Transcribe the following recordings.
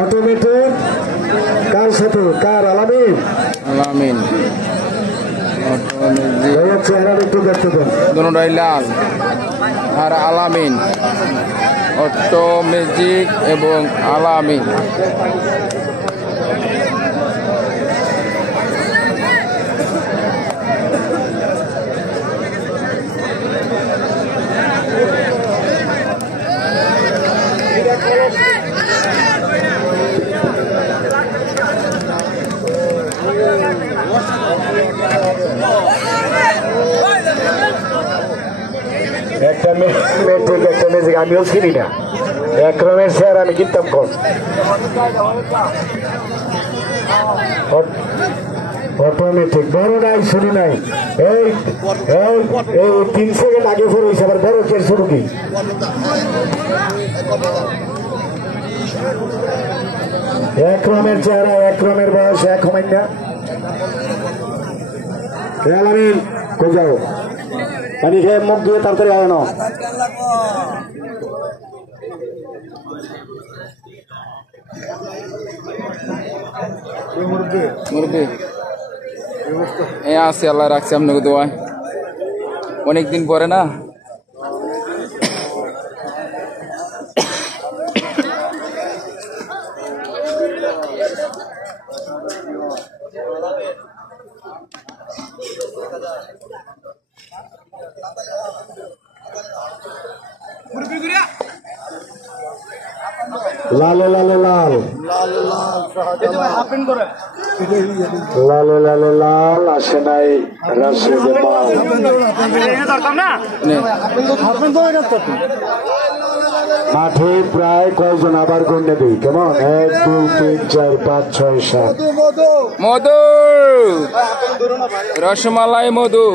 Automatic কার সাথে কার আলামিন আলামিন চেহারা একটু দেখতে দেন দুটোই লাল আর আলামিন অটো ম্যাজিক এবং আলামিন একটা মেট্রিক একটা ম্যাজিক আমিও চিনি না একরমের স্যার আমি কিনতাম কোন অটোমেটিক বড় নাই শুরু নাই এই এই 3 সেকেন্ড আগে ফোর হয়েছে আবার বড় কে শুরু কি একরমের চেহারা একরমের বয়স এক হমাই না আলামিন কই যাও পানি খেয়ে মুখ দিয়ে তাড়াতাড়ি আয় না মুরগি আছে আল্লাহ রাখছে আপনাকে দোয়ায় অনেকদিন পরে না লাল লাল লাল লাল লাল লাল আসে নাই রাশিদের মাল মাঠে প্রায় কয়জন আবার গণ্যে দিই কেমন 1 2 3 4 5 6 7 মধু রসমালাই মধু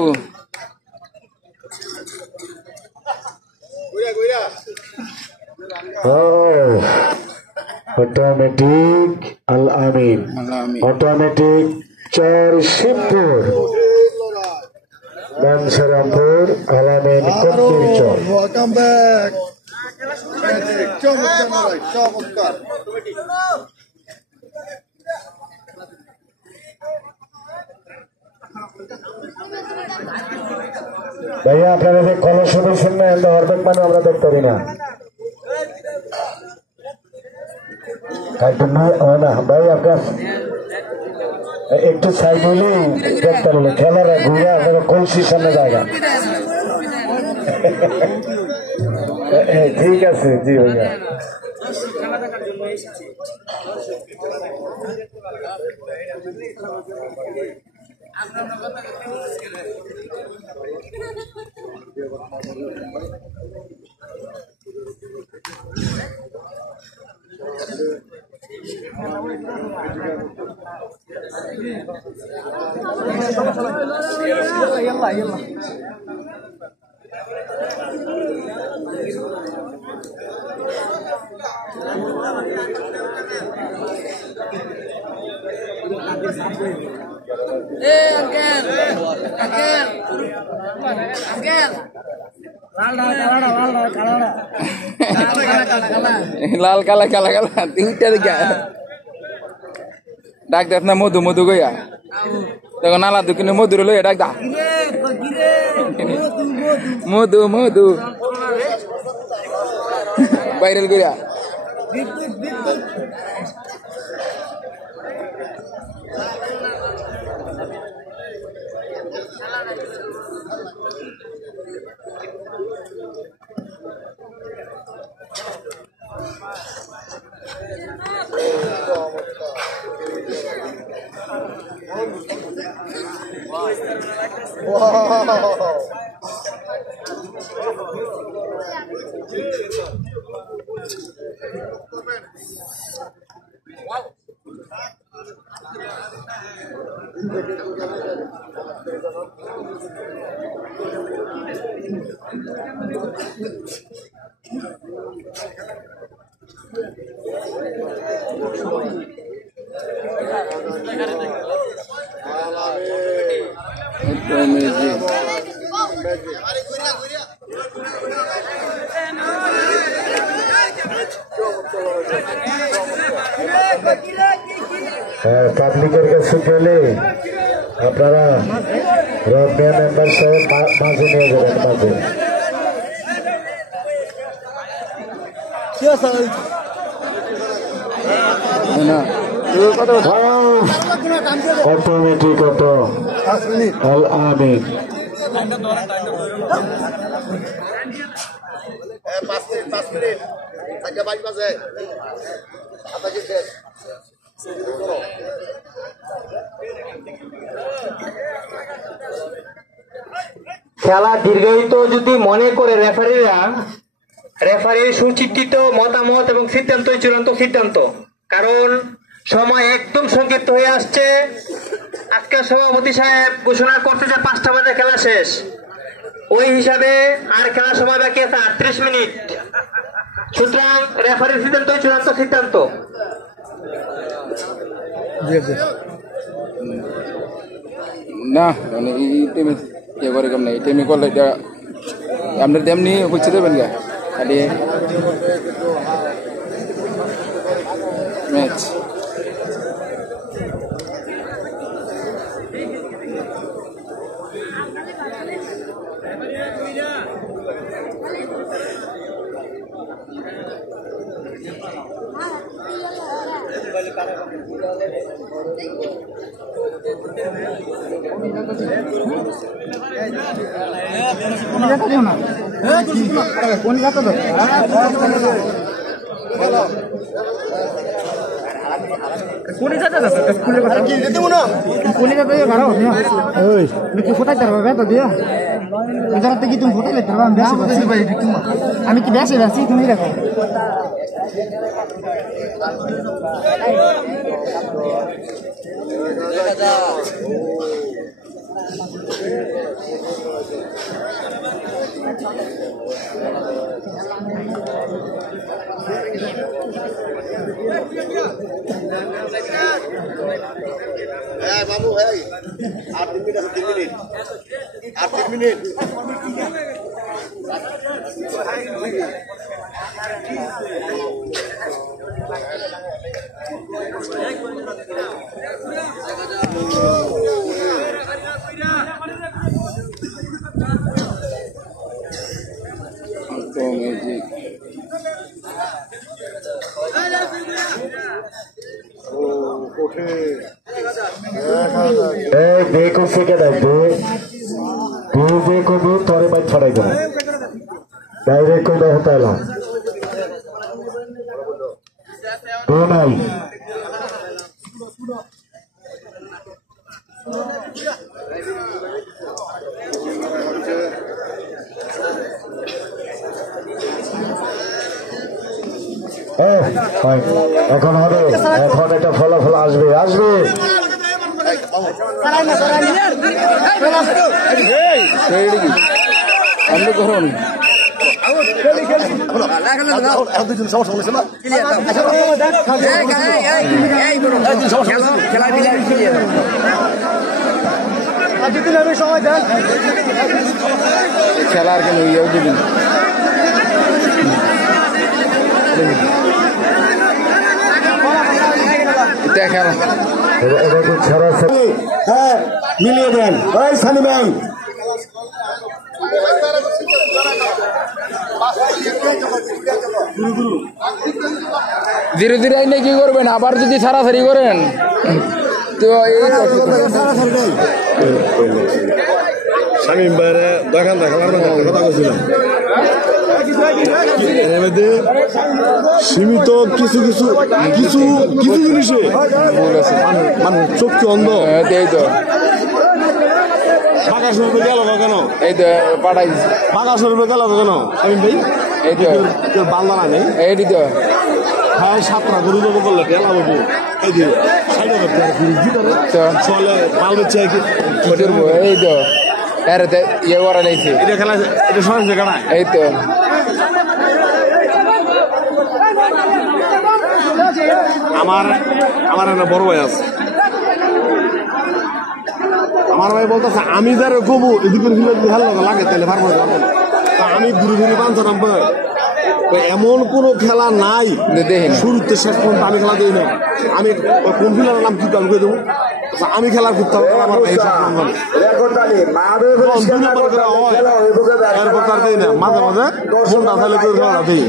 অটোমেটিক আল আমিন অটোমেটিক চর শিবপুর বানসারামপুর আলামিন কদ্দুর চর ভাইয়া আপনারা যে কলস শুনেছেন না এমন অর্ধেক মানে আমরা দেখতে পারি না না ভাই আপনার একটু সাইড হইলেই দেখতে বলে খেলারা ঘুরে আপনারা কলসির সামনে জায়গা ঠিক আছে জি ভাইয়া লাল কালা কালা কালা তিনটা দিকে ডাক দেখ না মধু মধু গইয়া দেখো নালা দোকানে মধুর লইয়া ডাক দা মধু মধু ভাইরাল করিয়া পাবলিকের কাছে গেলে আপনারা রবিয়া মেম্বার সাহেব মাঝে নিয়ে যাবেন মাঝে। অটোমেটিক অটো আল আমিন। 5 মিনিট আগে বাইক বাজে আপনাকে শেষ খেলা দীর্ঘায়িত যদি মনে করে রেফারির সুচিন্তিত মতামত এবং সিদ্ধান্তই চূড়ান্ত সিদ্ধান্ত, কারণ সময় একদম সংক্ষিপ্ত হয়ে আসছে। আজকের সভাপতি সাহেব ঘোষণা করতে যে 5টা বাজে খেলা শেষ, ওই হিসাবে আর খেলার সময় বাকি আছে 38 মিনিট। সুতরাং রেফারির সিদ্ধান্তই চূড়ান্ত সিদ্ধান্ত। না মানে এই টিমে কে করে কেমন এই টিমে করলে এটা আপনার তেমনি হচ্ছে দেবেন গা খালি ম্যাচ। আমি কি বেশি বেশি তুমি দেখো বাবু ভাই আর 3 মিনিট আছে 3 মিনিট আর 3 মিনিট देखो से क्या दे देखो भी थोड़े बात छड़ाई दो डायरेक्ट कोई होता है ला दो नहीं এখন হবে এখন একটা ফলাফল আসবে আসবে খেলার কেন ইয়েও দিবেন খেলা হ্যাঁ মিলিয়ে দেন ওই সানি ভাই ধীরে ধীরে আইনে কি করবেন, আবার যদি সারাসারি করেন তো এই শামীম ভাইরে দোকান দেখাবার কথা বলছিলাম এর মধ্যে সীমিত কিছু কিছু কিছু কিছু জিনিসে মানুষ চোখকে অন্ধ এই তো টাকা শুরু গেল কেন এই তো পাঠাই টাকা শুরু গেল কেন শামীম ভাই এই তো কেউ বান্দা নেই এইটি তো হ্যাঁ 7টা গরু জব করলে টেলা বলবো এই যে সাইডে চলে মাল বেচে এই তো এরাতে ইয়ে করা নিয়েছে এটা খেলা এটা সহজ জায়গা না এই তো আমার আমার একটা বড় ভাই আছে আমার ভাই বলতেছে আমি যারা কবু এদিকে যদি ভালো লাগে তাহলে পারবো তা আমি ঘুরে ঘুরে বাঞ্ছা নামবো এমন কোন খেলা নাই দেখি না। শুরুতে শেষ পর্যন্ত আমি খেলা দিই না। আমি কোন ফিলার নাম কি আমি দেবো আমি খেলার করতে হবে আমার ভাই দুই নম্বর খেলা হয় এরপর তার দিই না মাঝে মাঝে মনটা তাহলে করে খেলা দিই